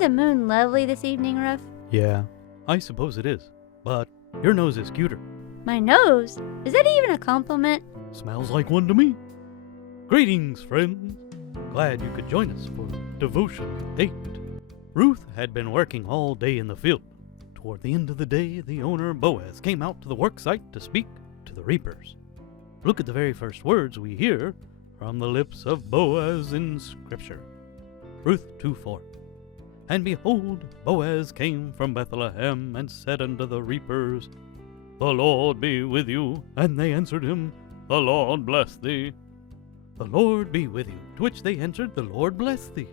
the moon lovely this evening, Ruff? Yeah, I suppose it is. But your nose is cuter. My nose? Is that even a compliment? Smells like one to me. Greetings, friends. Glad you could join us for Devotion 8. Ruth had been working all day in the field. Toward the end of the day, the owner, Boaz, came out to the worksite to speak to the reapers. Look at the very first words we hear from the lips of Boaz in Scripture. Ruth 2:4. And behold, Boaz came from Bethlehem, and said unto the reapers, The Lord be with you. And they answered him, The Lord bless thee. The Lord be with you. To which they answered, The Lord bless thee.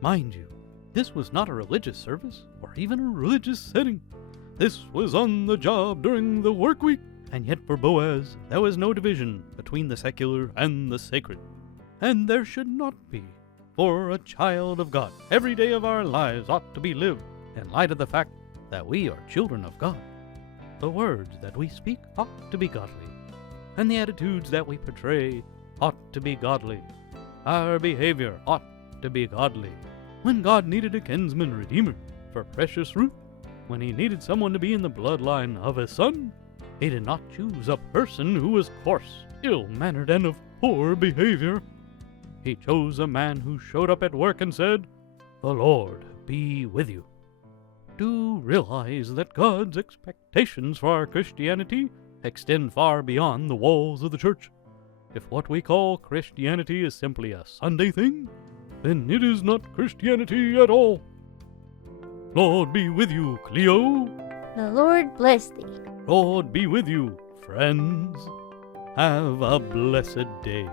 Mind you, this was not a religious service, or even a religious setting. This was on the job during the work week. And yet for Boaz, there was no division between the secular and the sacred. And there should not be. For a child of God, every day of our lives ought to be lived in light of the fact that we are children of God. The words that we speak ought to be godly, and the attitudes that we portray ought to be godly. Our behavior ought to be godly. When God needed a kinsman redeemer for precious Ruth, when he needed someone to be in the bloodline of his son, he did not choose a person who was coarse, ill-mannered, and of poor behavior. He chose a man who showed up at work and said, The Lord be with you. Do realize that God's expectations for our Christianity extend far beyond the walls of the church. If what we call Christianity is simply a Sunday thing, then it is not Christianity at all. Lord be with you, Cleo. The Lord bless thee. Lord be with you, friends. Have a blessed day.